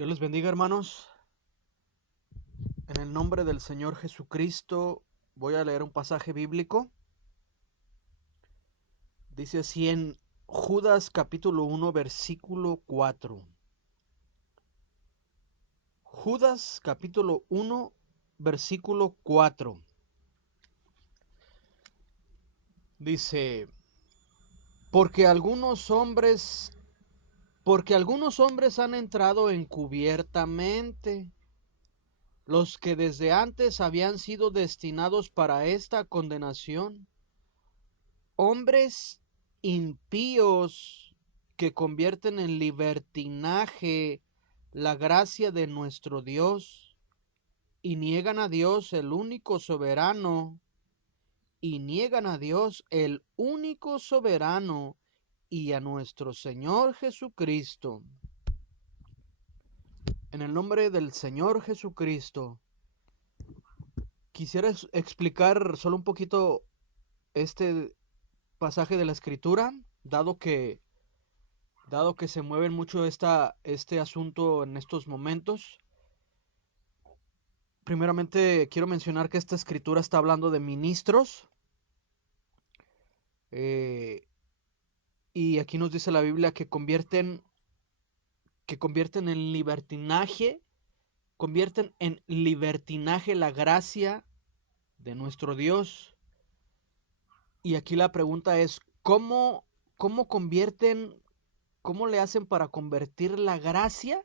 Dios les bendiga, hermanos. En el nombre del Señor Jesucristo voy a leer un pasaje bíblico. Dice así en Judas capítulo 1 versículo 4. Judas capítulo 1 versículo 4. Dice, porque algunos hombres, porque algunos hombres han entrado encubiertamente, los que desde antes habían sido destinados para esta condenación, hombres impíos que convierten en libertinaje la gracia de nuestro Dios y niegan a Dios el único soberano, y a nuestro Señor Jesucristo. En el nombre del Señor Jesucristo, quisiera explicar solo un poquito este pasaje de la Escritura, dado que se mueve mucho este asunto en estos momentos. Primeramente quiero mencionar que esta escritura está hablando de ministros, eh, y aquí nos dice la Biblia que convierten en libertinaje la gracia de nuestro Dios. Y aquí la pregunta es, ¿cómo convierten, cómo le hacen para convertir la gracia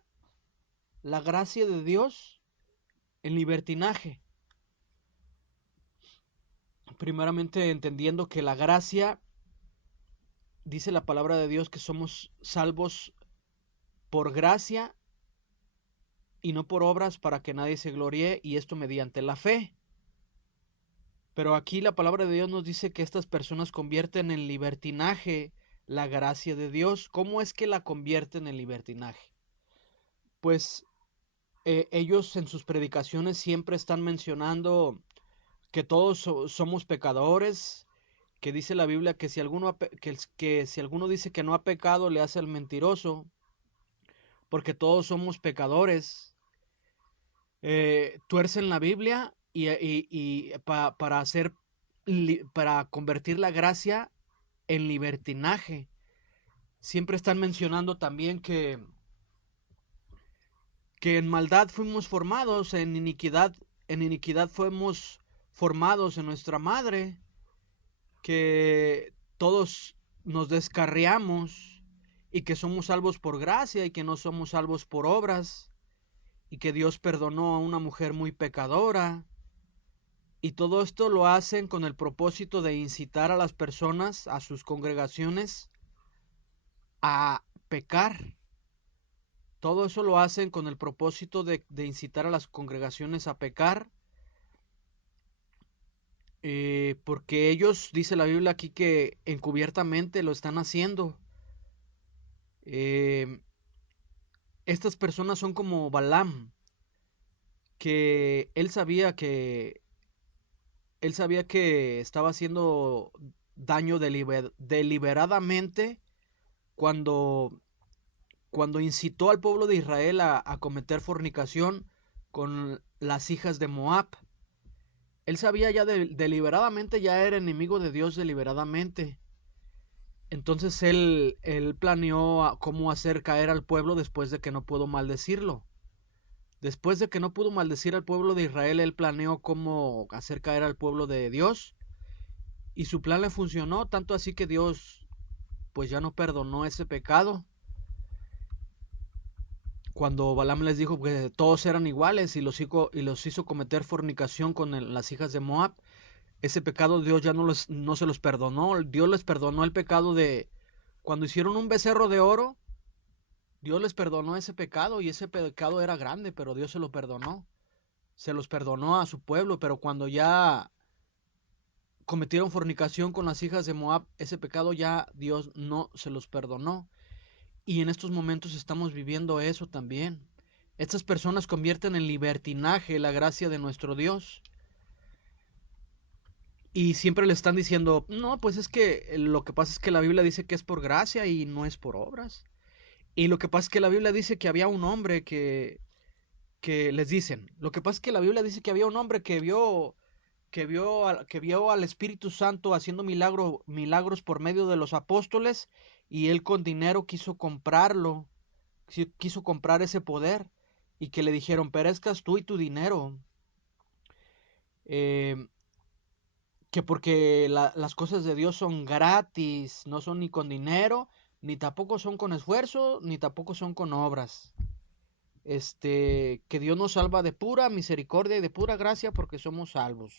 de Dios, en libertinaje? Primeramente entendiendo que la gracia, dice la palabra de Dios que somos salvos por gracia y no por obras para que nadie se gloríe, y esto mediante la fe. Pero aquí la palabra de Dios nos dice que estas personas convierten en libertinaje la gracia de Dios. ¿Cómo es que la convierten en libertinaje? Pues ellos en sus predicaciones siempre están mencionando que todos somos pecadores, que dice la Biblia que que si alguno dice que no ha pecado, le hace el mentiroso, porque todos somos pecadores. Tuercen la Biblia para convertir la gracia en libertinaje. Siempre están mencionando también que en maldad fuimos formados, en iniquidad fuimos formados en nuestra madre, que todos nos descarriamos y que somos salvos por gracia y que no somos salvos por obras, y que Dios perdonó a una mujer muy pecadora. Y todo esto lo hacen con el propósito de incitar a las personas, a sus congregaciones, a pecar. Todo eso lo hacen con el propósito de incitar a las congregaciones a pecar, porque ellos, dice la Biblia aquí, que encubiertamente lo están haciendo. Eh, Estas personas son como Balaam, que él sabía que estaba haciendo daño deliberadamente cuando incitó al pueblo de Israel a cometer fornicación con las hijas de Moab. Él sabía ya deliberadamente, ya era enemigo de Dios deliberadamente. Entonces él planeó cómo hacer caer al pueblo después de que no pudo maldecirlo. Después de que no pudo maldecir al pueblo de Israel, él planeó cómo hacer caer al pueblo de Dios. Y su plan le funcionó, tanto así que Dios pues ya no perdonó ese pecado. Cuando Balaam les dijo que todos eran iguales y los hizo cometer fornicación con las hijas de Moab, ese pecado Dios ya no se los perdonó. Dios les perdonó el pecado de cuando hicieron un becerro de oro. Dios les perdonó ese pecado, y ese pecado era grande, pero Dios se lo perdonó. Se los perdonó a su pueblo, pero cuando ya cometieron fornicación con las hijas de Moab, ese pecado ya Dios no se los perdonó. Y en estos momentos estamos viviendo eso también. Estas personas convierten en libertinaje la gracia de nuestro Dios. Y siempre le están diciendo, no, pues es que lo que pasa es que la Biblia dice que es por gracia y no es por obras. Y lo que pasa es que la Biblia dice que había un hombre que les dicen, lo que pasa es que la Biblia dice que había un hombre que vio al Espíritu Santo haciendo milagros por medio de los apóstoles y él con dinero quiso comprarlo, quiso comprar ese poder y que le dijeron, perezcas tú y tu dinero, eh, que porque las cosas de Dios son gratis, no son ni con dinero, ni tampoco son con esfuerzo, ni tampoco son con obras. Que Dios nos salva de pura misericordia y de pura gracia porque somos salvos.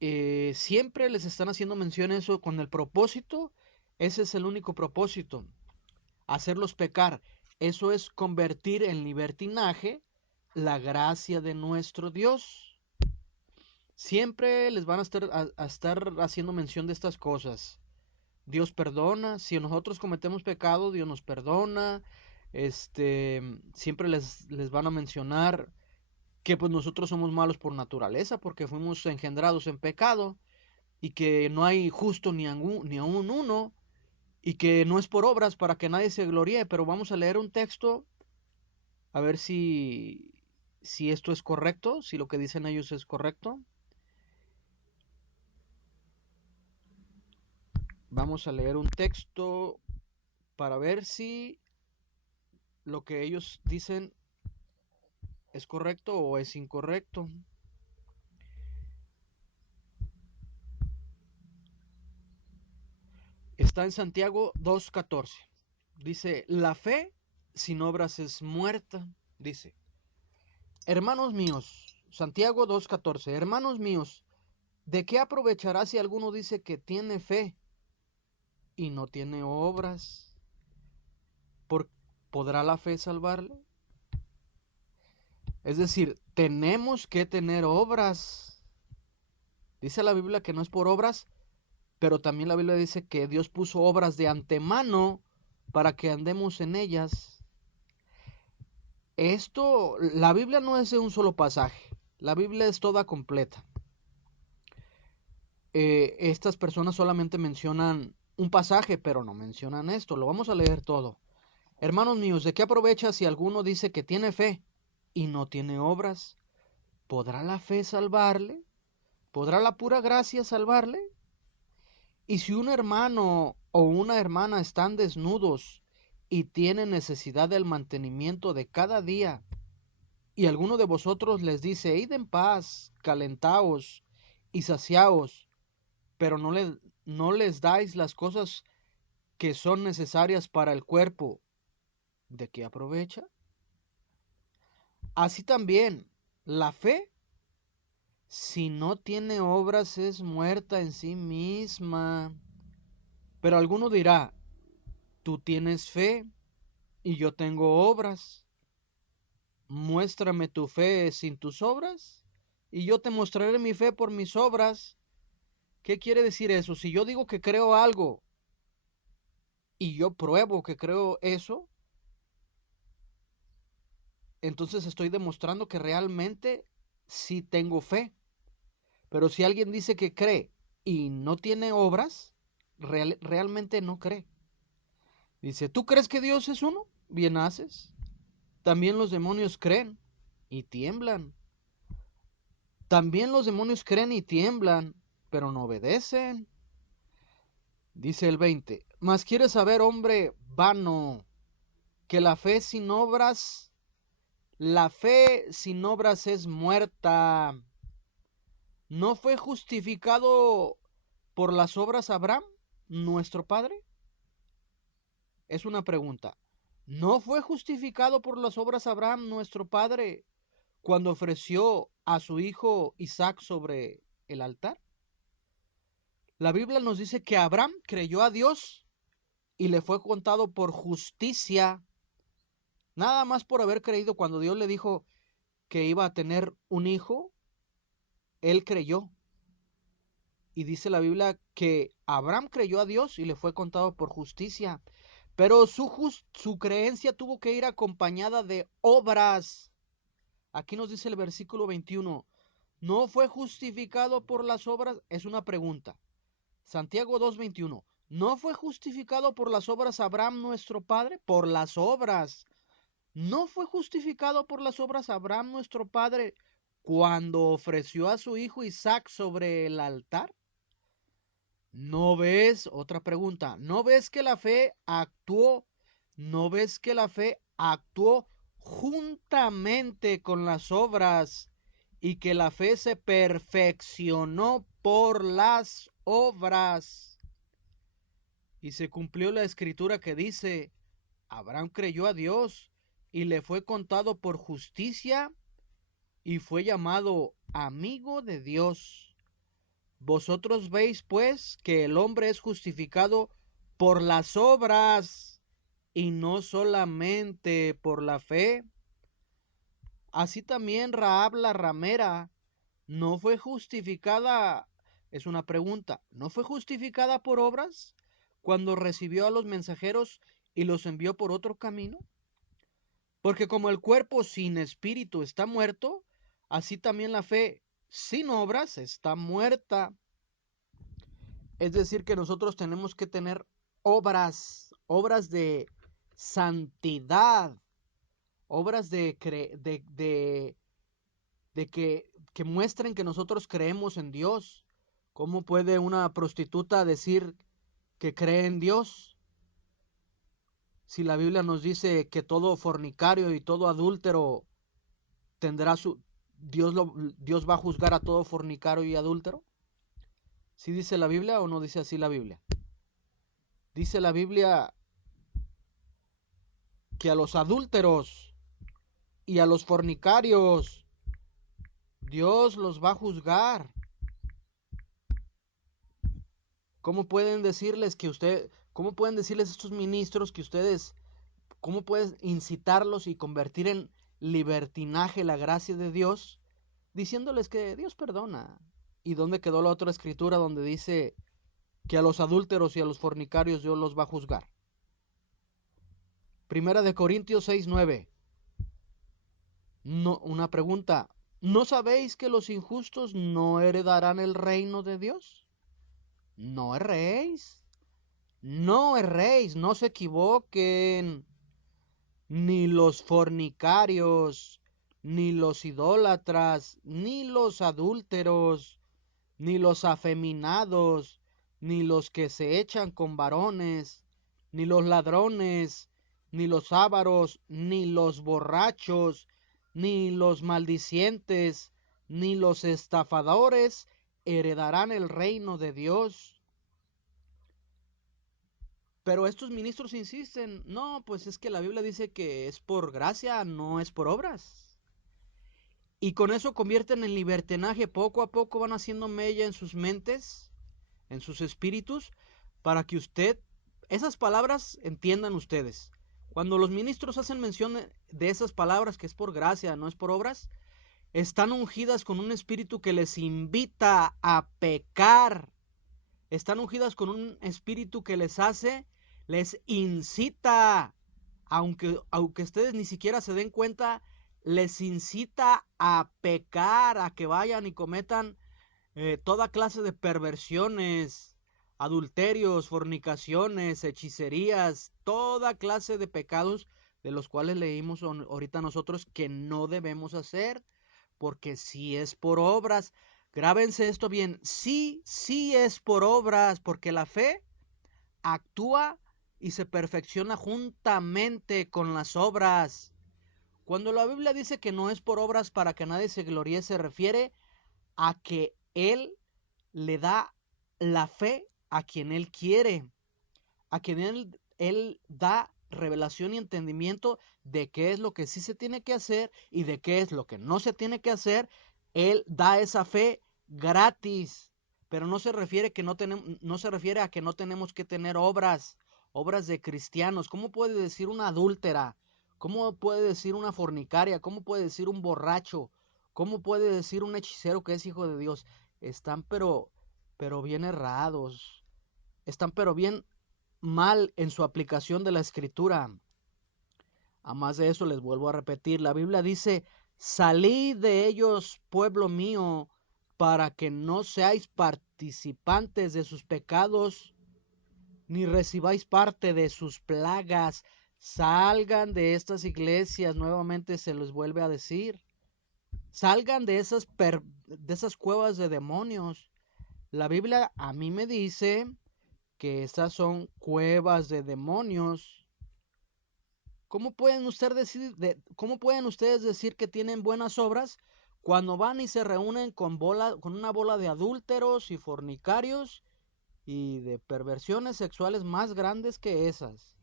Siempre les están haciendo mención a eso con el propósito, ese es el único propósito, hacerlos pecar. Eso es convertir en libertinaje la gracia de nuestro Dios. Siempre les van a estar haciendo mención de estas cosas. Dios perdona, si nosotros cometemos pecado, Dios nos perdona. Siempre les van a mencionar que pues nosotros somos malos por naturaleza, porque fuimos engendrados en pecado, y que no hay justo ni aún uno, y que no es por obras para que nadie se gloríe. Pero vamos a leer un texto a ver si esto es correcto, si lo que dicen ellos es correcto. Vamos a leer un texto para ver si lo que ellos dicen es correcto o es incorrecto. Está en Santiago 2:14. Dice, la fe sin obras es muerta. Dice, hermanos míos, Santiago 2:14, hermanos míos, ¿de qué aprovechará si alguno dice que tiene fe y no tiene obras? ¿Por, ¿Podrá la fe salvarle? Es decir, tenemos que tener obras. Dice la Biblia que no es por obras, pero también la Biblia dice que Dios puso obras de antemano para que andemos en ellas. La Biblia no es de un solo pasaje, la Biblia es toda completa. Estas personas solamente mencionan un pasaje, pero no mencionan esto. Lo vamos a leer todo. Hermanos míos, ¿de qué aprovecha si alguno dice que tiene fe y no tiene obras? ¿Podrá la fe salvarle? ¿Podrá la pura gracia salvarle? Y si un hermano o una hermana están desnudos y tienen necesidad del mantenimiento de cada día, y alguno de vosotros les dice, id en paz, calentaos y saciaos, pero no les dais las cosas que son necesarias para el cuerpo, ¿de qué aprovecha? Así también, la fe, si no tiene obras, es muerta en sí misma. Pero alguno dirá, tú tienes fe y yo tengo obras. Muéstrame tu fe sin tus obras y yo te mostraré mi fe por mis obras. ¿Qué quiere decir eso? Si yo digo que creo algo y yo pruebo que creo eso, entonces estoy demostrando que realmente sí tengo fe. Pero si alguien dice que cree y no tiene obras, realmente no cree. Dice, ¿tú crees que Dios es uno? Bien haces. También los demonios creen y tiemblan. También los demonios creen y tiemblan, pero no obedecen. Dice el 20, mas quieres saber, hombre vano, que la fe sin obras es muerta. ¿No fue justificado por las obras Abraham, nuestro padre? Es una pregunta. ¿No fue justificado por las obras Abraham, nuestro padre, cuando ofreció a su hijo Isaac sobre el altar? La Biblia nos dice que Abraham creyó a Dios y le fue contado por justicia, nada más por haber creído. Cuando Dios le dijo que iba a tener un hijo, él creyó. Y dice la Biblia que Abraham creyó a Dios y le fue contado por justicia. Pero su creencia tuvo que ir acompañada de obras. Aquí nos dice el versículo 21. ¿No fue justificado por las obras? Es una pregunta. Santiago 2:21. ¿No fue justificado por las obras Abraham nuestro padre? Por las obras. ¿No fue justificado por las obras Abraham nuestro padre cuando ofreció a su hijo Isaac sobre el altar? ¿No ves? Otra pregunta. ¿No ves que la fe actuó? ¿No ves que la fe actuó juntamente con las obras y que la fe se perfeccionó por las obras? Y se cumplió la escritura que dice, Abraham creyó a Dios y le fue contado por justicia y fue llamado amigo de Dios. Vosotros veis, pues, que el hombre es justificado por las obras y no solamente por la fe. Así también Rahab la ramera no fue justificada, es una pregunta, ¿no fue justificada por obras cuando recibió a los mensajeros y los envió por otro camino? Porque como el cuerpo sin espíritu está muerto, así también la fe sin obras está muerta. Es decir, que nosotros tenemos que tener obras de santidad, obras que muestren que nosotros creemos en Dios. ¿Cómo puede una prostituta decir que cree en Dios si la Biblia nos dice que todo fornicario y todo adúltero tendrá su Dios va a juzgar a todo fornicario y adúltero? ¿Sí dice la Biblia o no dice así la Biblia? Dice la Biblia que a los adúlteros y a los fornicarios Dios los va a juzgar. ¿Cómo pueden decirles cómo pueden decirles a estos ministros que ustedes, cómo puedes incitarlos y convertir en libertinaje la gracia de Dios, diciéndoles que Dios perdona? ¿Y dónde quedó la otra escritura donde dice que a los adúlteros y a los fornicarios Dios los va a juzgar? Primera de Corintios 6:9. No, una pregunta. ¿No sabéis que los injustos no heredarán el reino de Dios? No erréis. No erréis, no se equivoquen. Ni los fornicarios, ni los idólatras, ni los adúlteros, ni los afeminados, ni los que se echan con varones, ni los ladrones, ni los ávaros, ni los borrachos, ni los maldicientes, ni los estafadores heredarán el reino de Dios. Pero estos ministros insisten, no, pues es que la Biblia dice que es por gracia, no es por obras. Y con eso convierten en libertinaje, poco a poco van haciendo mella en sus mentes, en sus espíritus, para que esas palabras entiendan ustedes. Cuando los ministros hacen mención de esas palabras, que es por gracia, no es por obras, están ungidas con un espíritu que les invita a pecar. Están ungidas con un espíritu que les incita, aunque ustedes ni siquiera se den cuenta, les incita a pecar, a que vayan y cometan toda clase de perversiones, adulterios, fornicaciones, hechicerías, toda clase de pecados de los cuales leímos ahorita nosotros que no debemos hacer, porque si es por obras, grábense esto bien, sí es por obras, porque la fe actúa y se perfecciona juntamente con las obras. Cuando la Biblia dice que no es por obras para que nadie se gloríe, se refiere a que Él le da la fe a quien Él quiere, a quien él da revelación y entendimiento de qué es lo que sí se tiene que hacer y de qué es lo que no se tiene que hacer. Él da esa fe gratis, pero no se refiere no se refiere a que no tenemos que tener obras de cristianos. ¿Cómo puede decir una adúltera? ¿Cómo puede decir una fornicaria? ¿Cómo puede decir un borracho? ¿Cómo puede decir un hechicero que es hijo de Dios? Están pero bien errados. Están pero bien mal en su aplicación de la escritura. A más de eso les vuelvo a repetir, la Biblia dice, salid de ellos, pueblo mío, para que no seáis participantes de sus pecados, ni recibáis parte de sus plagas. Salgan de estas iglesias, nuevamente se les vuelve a decir. Salgan de esas cuevas de demonios. La Biblia a mí me dice que estas son cuevas de demonios. ¿Cómo pueden ustedes decir que tienen buenas obras cuando van y se reúnen con una bola de adúlteros y fornicarios y de perversiones sexuales más grandes que esas?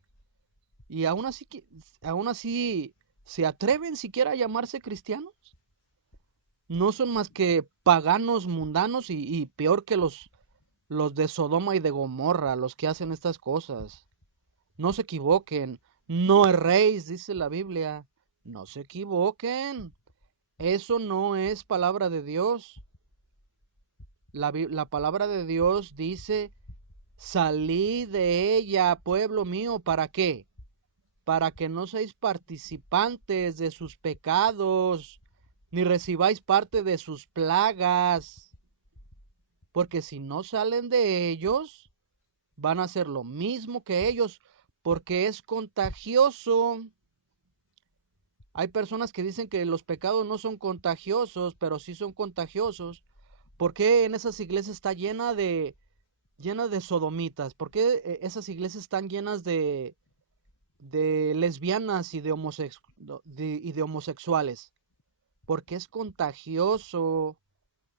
Y aún así se atreven siquiera a llamarse cristianos. No son más que paganos mundanos y peor que los de Sodoma y de Gomorra, los que hacen estas cosas. No se equivoquen, no erréis, dice la Biblia. No se equivoquen. Eso no es palabra de Dios. La palabra de Dios dice, salid de ella, pueblo mío, ¿para qué? Para que no seáis participantes de sus pecados, ni recibáis parte de sus plagas. Porque si no salen de ellos, van a hacer lo mismo que ellos, porque es contagioso. Hay personas que dicen que los pecados no son contagiosos, pero sí son contagiosos. ¿Por qué en esas iglesias está llena de sodomitas? ¿Por qué esas iglesias están llenas de lesbianas y de homosexuales? Porque es contagioso.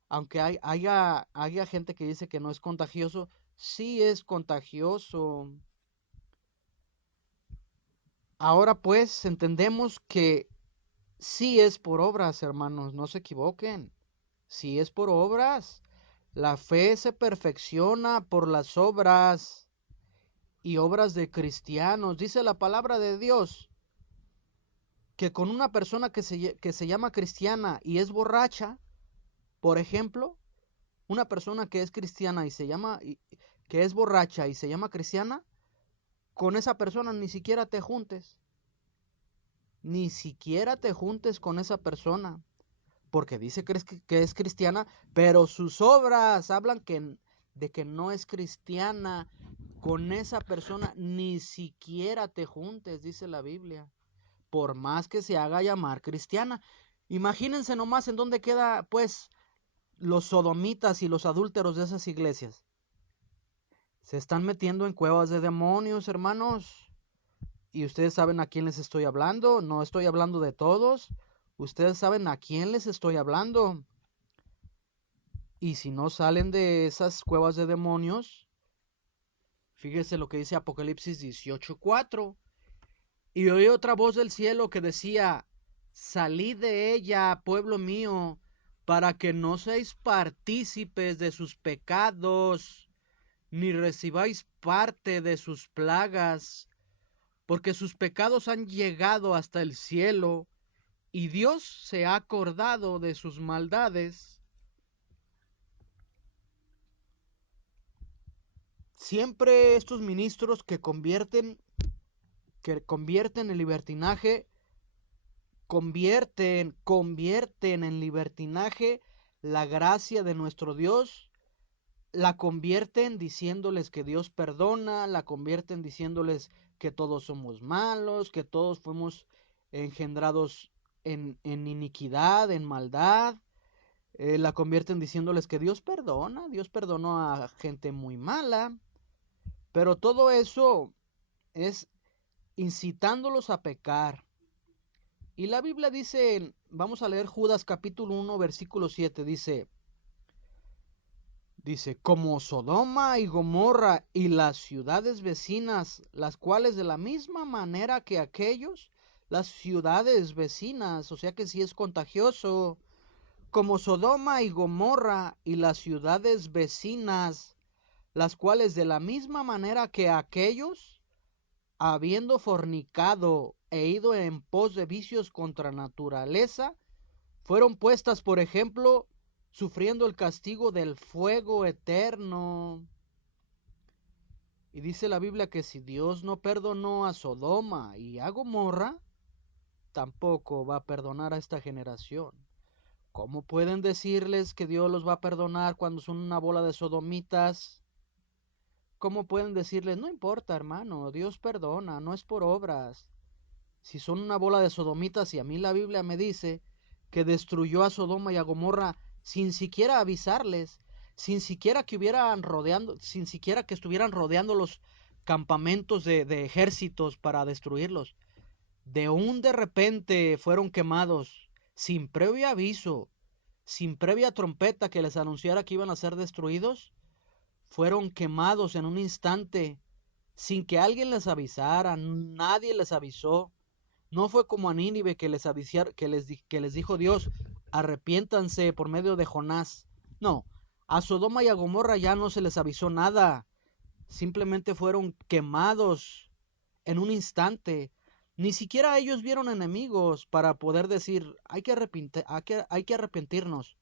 Aunque haya gente que dice que no es contagioso, sí es contagioso. Ahora pues entendemos que sí es por obras, hermanos, no se equivoquen. Sí es por obras. La fe se perfecciona por las obras y obras de cristianos. Dice la palabra de Dios que con una persona que se llama cristiana y es borracha, por ejemplo, una persona que es cristiana que es borracha y se llama cristiana, con esa persona ni siquiera te juntes. Ni siquiera te juntes con esa persona. Porque dice que es cristiana, pero sus obras hablan de que no es cristiana. Con esa persona ni siquiera te juntes, dice la Biblia. Por más que se haga llamar cristiana. Imagínense nomás en dónde queda, pues, los sodomitas y los adúlteros de esas iglesias. Se están metiendo en cuevas de demonios, hermanos. Y ustedes saben a quién les estoy hablando. No estoy hablando de todos. Ustedes saben a quién les estoy hablando. Y si no salen de esas cuevas de demonios, fíjese lo que dice Apocalipsis 18:4. Y oí otra voz del cielo que decía, salid de ella, pueblo mío, para que no seáis partícipes de sus pecados, ni recibáis parte de sus plagas, porque sus pecados han llegado hasta el cielo, y Dios se ha acordado de sus maldades. Siempre estos ministros que convierten el libertinaje, convierten en libertinaje la gracia de nuestro Dios, la convierten diciéndoles que Dios perdona, la convierten diciéndoles que todos somos malos, que todos fuimos engendrados en iniquidad, en maldad, la convierten diciéndoles que Dios perdonó a gente muy mala, pero todo eso es incitándolos a pecar. Y la Biblia dice, vamos a leer Judas capítulo 1, versículo 7, dice, como Sodoma y Gomorra y las ciudades vecinas, las cuales de la misma manera que aquellos, las ciudades vecinas, o sea que sí es contagioso, como Sodoma y Gomorra y las ciudades vecinas, las cuales de la misma manera que aquellos, habiendo fornicado e ido en pos de vicios contra naturaleza, fueron puestas, por ejemplo, sufriendo el castigo del fuego eterno. Y dice la Biblia que si Dios no perdonó a Sodoma y a Gomorra, tampoco va a perdonar a esta generación. ¿Cómo pueden decirles que Dios los va a perdonar cuando son una bola de sodomitas? ¿cómo pueden decirles, no importa, hermano, Dios perdona, no es por obras? Si son una bola de sodomitas, y a mí la Biblia me dice que destruyó a Sodoma y a Gomorra sin siquiera avisarles, sin siquiera que hubieran rodeando, sin siquiera que estuvieran rodeando los campamentos de ejércitos para destruirlos. De repente fueron quemados, sin previo aviso, sin previa trompeta que les anunciara que iban a ser destruidos, fueron quemados en un instante, sin que alguien les avisara, nadie les avisó. No fue como a Nínive que les dijo Dios, arrepiéntanse por medio de Jonás. No, a Sodoma y a Gomorra ya no se les avisó nada. Simplemente fueron quemados en un instante. Ni siquiera ellos vieron enemigos para poder decir, hay que arrepentirnos.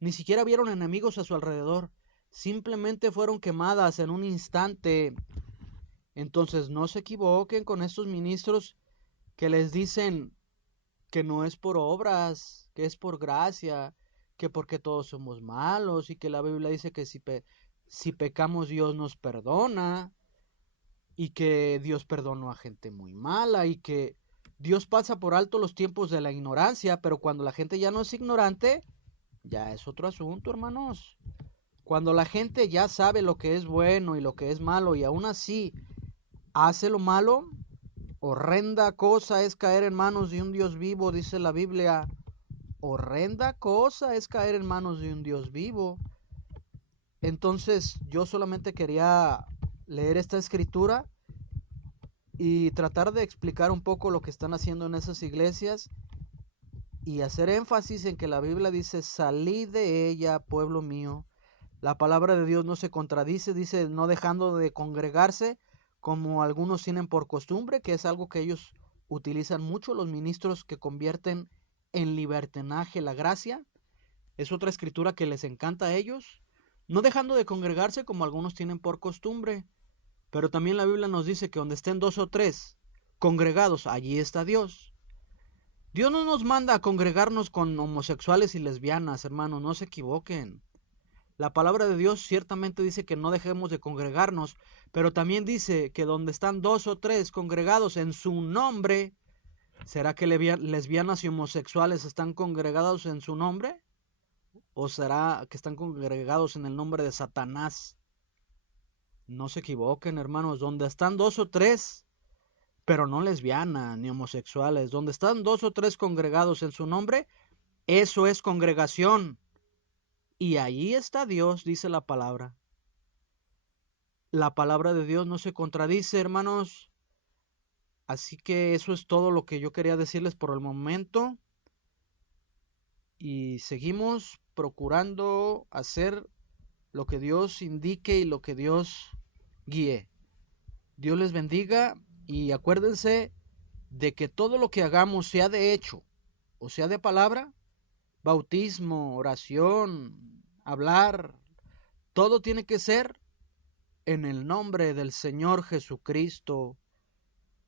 Ni siquiera vieron enemigos a su alrededor. Simplemente fueron quemadas en un instante. Entonces no se equivoquen con estos ministros que les dicen que no es por obras, que es por gracia, que porque todos somos malos y que la Biblia dice que si pecamos Dios nos perdona y que Dios perdona a gente muy mala y que Dios pasa por alto los tiempos de la ignorancia, pero cuando la gente ya no es ignorante, ya es otro asunto, hermanos. Cuando la gente ya sabe lo que es bueno y lo que es malo y aún así hace lo malo, horrenda cosa es caer en manos de un Dios vivo, dice la Biblia. Horrenda cosa es caer en manos de un Dios vivo. Entonces yo solamente quería leer esta escritura y tratar de explicar un poco lo que están haciendo en esas iglesias y hacer énfasis en que la Biblia dice, salid de ella, pueblo mío. La palabra de Dios no se contradice, dice, no dejando de congregarse, como algunos tienen por costumbre, que es algo que ellos utilizan mucho, los ministros que convierten en libertinaje la gracia. Es otra escritura que les encanta a ellos, no dejando de congregarse como algunos tienen por costumbre. Pero también la Biblia nos dice que donde estén dos o tres congregados, allí está Dios. Dios no nos manda a congregarnos con homosexuales y lesbianas, hermanos, no se equivoquen. La palabra de Dios ciertamente dice que no dejemos de congregarnos, pero también dice que donde están dos o tres congregados en su nombre, ¿será que lesbianas y homosexuales están congregados en su nombre? ¿O será que están congregados en el nombre de Satanás? No se equivoquen, hermanos, donde están dos o tres, pero no lesbianas ni homosexuales, donde están dos o tres congregados en su nombre, eso es congregación. Y ahí está Dios, dice la palabra. La palabra de Dios no se contradice, hermanos. Así que eso es todo lo que yo quería decirles por el momento. Y seguimos procurando hacer lo que Dios indique y lo que Dios guíe. Dios les bendiga y acuérdense de que todo lo que hagamos, sea de hecho o sea de palabra, bautismo, oración, hablar, todo tiene que ser en el nombre del Señor Jesucristo,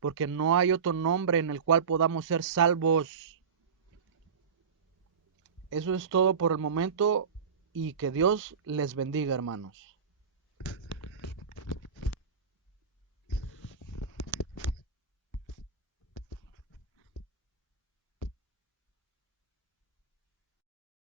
porque no hay otro nombre en el cual podamos ser salvos. Eso es todo por el momento y que Dios les bendiga, hermanos.